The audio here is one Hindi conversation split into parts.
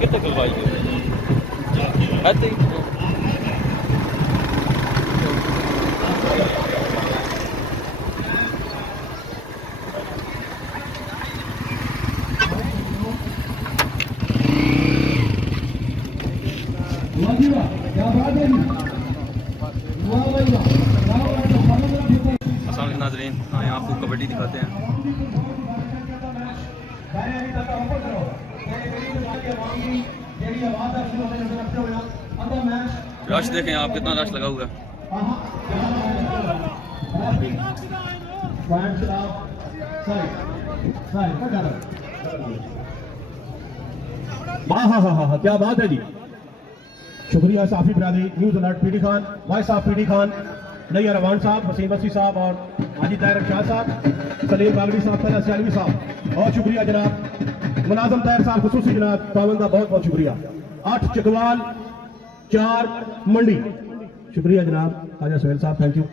कितने खुलवाई है नाजरीन आए आपको कबड्डी दिखाते हैं। रश देखें आप कितना रश लगा हुआ है। हाँ क्या बात है जी। शुक्रिया साफी बिरादरी, news alert PD Khan, vice साहब पीडी खान, नैयर रवान साहब, वसीम बसी साहब और हाजी ताहिर शाह साहब, सलीम बागड़ी साहब, तैयब सियालवी साहब और शुक्रिया जनाब मुलाजम ताहिर साहब खुसूसी जनाब पाबंदा, बहुत बहुत शुक्रिया। 8 चकवाल 4 मंडी, शुक्रिया जनाब खाजा सोहेल साहब, थैंक यू।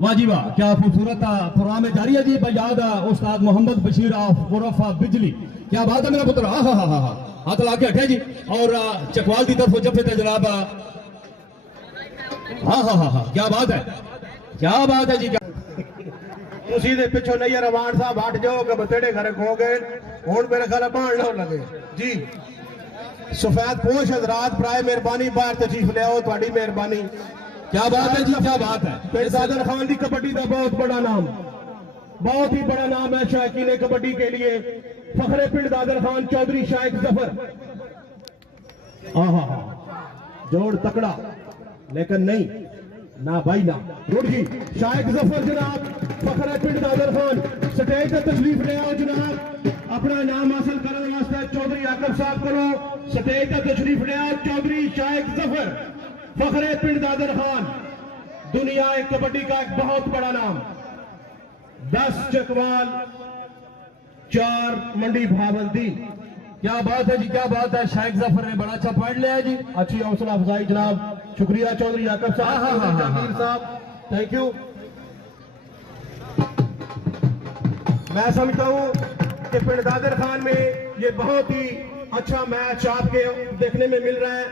वाह जी वाह, क्या खूबसूरत प्रोग्राम है जारी है जी। बयाद उस्ताद मोहम्मद बशीर ऑफ बिजली, क्या बात है मेरा पुत्र। हाँ हाथ ला के हटे जी। और चकवाल की तरफ जब थे जनाब। हाँ क्या बात है, क्या बात है जी। उसी दे पिछो नैयर रवान साहब हट जाओ कि बतेड़े घर खो गए हूं मेरे ख्याल बाण ना लगे जी। सफेद पोश हजरात प्राय मेहरबानी बाहर तशरीफ ले आओ, थोड़ी मेहरबानी। क्या बात है जी, क्या बात है। पिंड दादर खान की कबड्डी का बहुत बड़ा नाम, बहुत ही बड़ा नाम है शायकीन कबड्डी के लिए। फखरे पिंड दादर खान चौधरी शाइक जफर, जोड़ तकड़ा लेकिन नहीं ना भाई ना रुड़ जी। शाइक जफर जनाब फखरे पिंड दादर खान स्टेज पर तशरीफ ले आओ जनाब। अपना नाम हासिल करने वास्ते चौधरी आकब साहब करो स्टेज पर तशरीफ ले आओ। चौधरी शाइक जफर फखरे पिंड दादर खान, दुनिया कबड्डी का एक बहुत बड़ा नाम। 10 चकवाल 4 मंडी भावंती, क्या बात है जी, क्या बात है। शाइक जफर ने बड़ा अच्छा पॉइंट लिया जी, अच्छी हौसला अफजाई जनाब, शुक्रिया चौधरी याकब साहब, जहांगीर साहब, थैंक यू। मैं समझता हूं कि पिंड दादर खान में ये बहुत ही अच्छा मैच आपके देखने में मिल रहा है।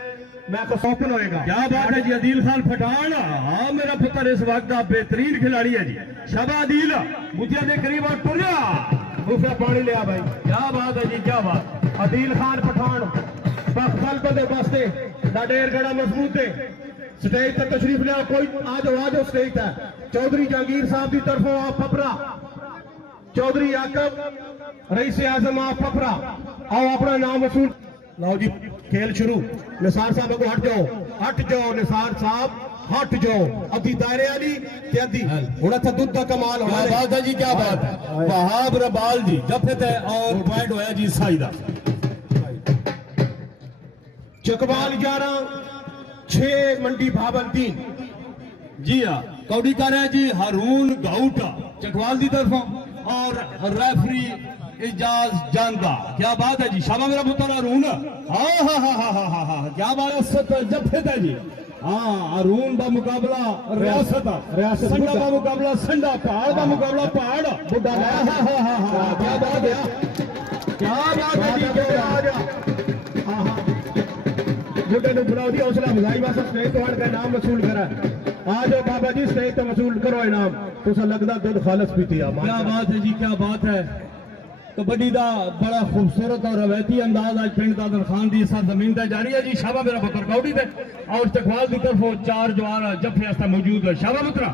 मैच ओपन होएगा, क्या बात है जी। अदील खान पठान, हाँ मेरा पुत्र इस वक्त बेहतरीन खिलाड़ी है जी। शाबाश अदील, मुझे दे करीब और टुरिया दूसरा पानी लिया भाई, क्या बात है जी, क्या बात। अदील खान पठान पखल बस्ते डाडेर गड़ा मजबूत है। स्टेज तक तशरीफ लिया, कोई आज स्टेज है। चौधरी जहांगीर साहब की तरफों आप फपरा, चौधरी याकब रईस आजम आप फपरा आओ अपना नाम वसूल। लो जी खेल शुरू। निसार साहब को हट जाओ निसार साहब हट जाओ। अभी दायरे वाली अद्धी थोड़ा सा दूध का कमाल हो बात है जी, क्या बात है। वहाब रबाल जी जफत है और पॉइंट होया जी साइदा। चकवाल 11 6 मंडी भावन 3 जी हाँ। कौड़ी कर रहे जी हारून गाउटा चकवाल की तरफों और रेफरी इजाज जानदा, क्या बात है जी। शाबा मेरा पुत्र अरुण, हाँ क्या बात है। जफत है जी, हाँ अरुण का मुकाबला रियासत संडा का मुकाबला संडा, पहाड़ का मुकाबला पहाड़ बुढ़ा। क्या बात है, क्या बात है जी। बुढ़े ने बुलाओ दी हौसला अफजाई वास्ते स्टेज तो का नाम वसूल करा। आज बाबा जी स्टेज तो वसूल करो इनाम, तुसा लगदा दूध खालस पीती। क्या बात है जी, क्या बात है। कबड्डी का बड़ा खूबसूरत और रवायती अंदाज आज पिंड दादर खान की सरजमीन पर जारी है जी। शाबा मेरा पुत्र कौड़ी थे और चकवाल की तरफ 4 जवार जफे वास्ते मौजूद है। शाबा पुत्रा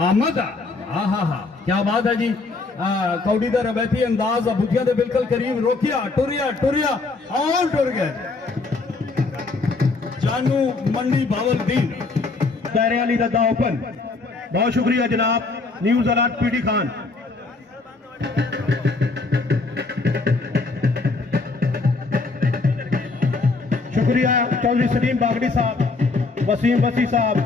आमद, क्या बात है जी। कौड़ी का रवायती अंदाज बुधिया के बिल्कुल करीब रोकिया टुरिया और टुर गया। जानू मंडी बावलदीन दायरे वाली रद्दा ओपन, बहुत शुक्रिया जनाब न्यूज अलर्ट पीडी खान। शुक्रिया चौधरी सलीम बागड़ी साहब, वसीम बसी साहब,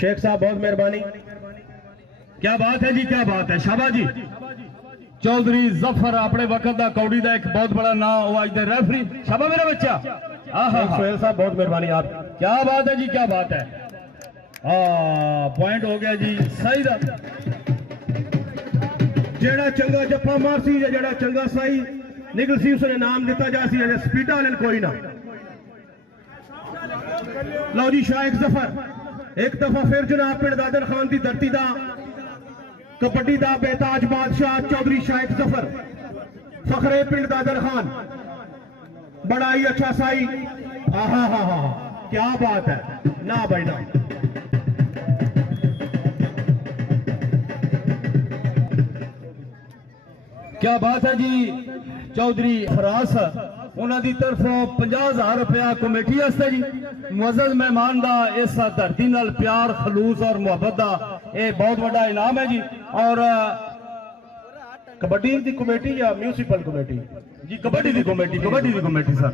शेख साहब, बहुत मेहरबानी। क्या बात है जी, क्या बात है। शाबाश जी। चौधरी जफर अपने वक्त का कौड़ी का एक बहुत बड़ा नाम आज दे रेफरी। शाबा मेरा बच्चा सोहेल साहब, बहुत मेहरबानी आप, क्या बात है जी, क्या बात है। पॉइंट हो गया जी सही दा। जेड़ा चंगा जफा मारसी जड़ा चंगा साई निकल सी उसने नाम दिता जा सी अजे स्पीडा वाले कोई ना। लो जी शाइक जफर एक दफा फिर जनाब पिंड दादर खान की धरती का कबड्डी का बेताज बादशाह चौधरी शाइक जफर फखरे पिंड दादर खान बड़ा ही अच्छा साई। आहा हा हा क्या बात है ना भाई ना। क्या बात है जी। चौधरी फरास उन्होंने तरफों 50,000 रुपया कमेटी वास्ते जी। मुअज़्ज़ज़ मेहमान का इस धरती नाल प्यार खलूस और मुहब्बत का यह बहुत बड़ा इनाम है जी। और कबड्डी की कमेटी या म्यूनिसिपल कमेटी जी कबड्डी की कमेटी सर।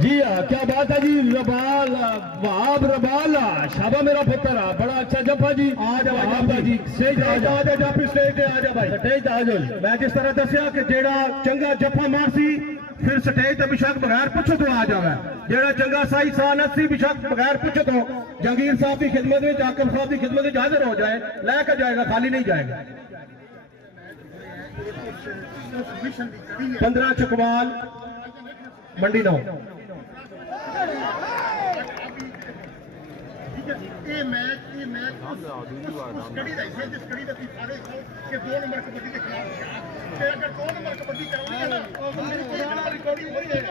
जी हाँ क्या बात है जी। रबाल वहाब रबाल शाबा मेरा पुत्र बड़ा अच्छा जफा जी। आ जा जी स्टेज आ जा स्टेज पे आ जा भाई स्टेज आ जाओ। मैं जिस तरह दसिया कि जेड़ा चंगा जफा मारसी फिर स्टेज ते बेशक बगैर पुछो तो आ जावे। जेड़ा चंगा साई सानत सी बेशक बगैर पुछो तो जहांगीर साहब की खिदमत में जाकिर साहब की खिदमत में हाजिर हो जाए लेकर जाएगा खाली नहीं जाएगा। 15 चकवाल मंडी 9 ये मैच उस कड़ी का हिस्सा जिस कड़ी का सारे के 2 नंबर कबड्डी के खिलाफ अगर 2 नंबर कबड्डी करानी है ना तो मेरी कोई रिकॉर्डिंग हो रही है।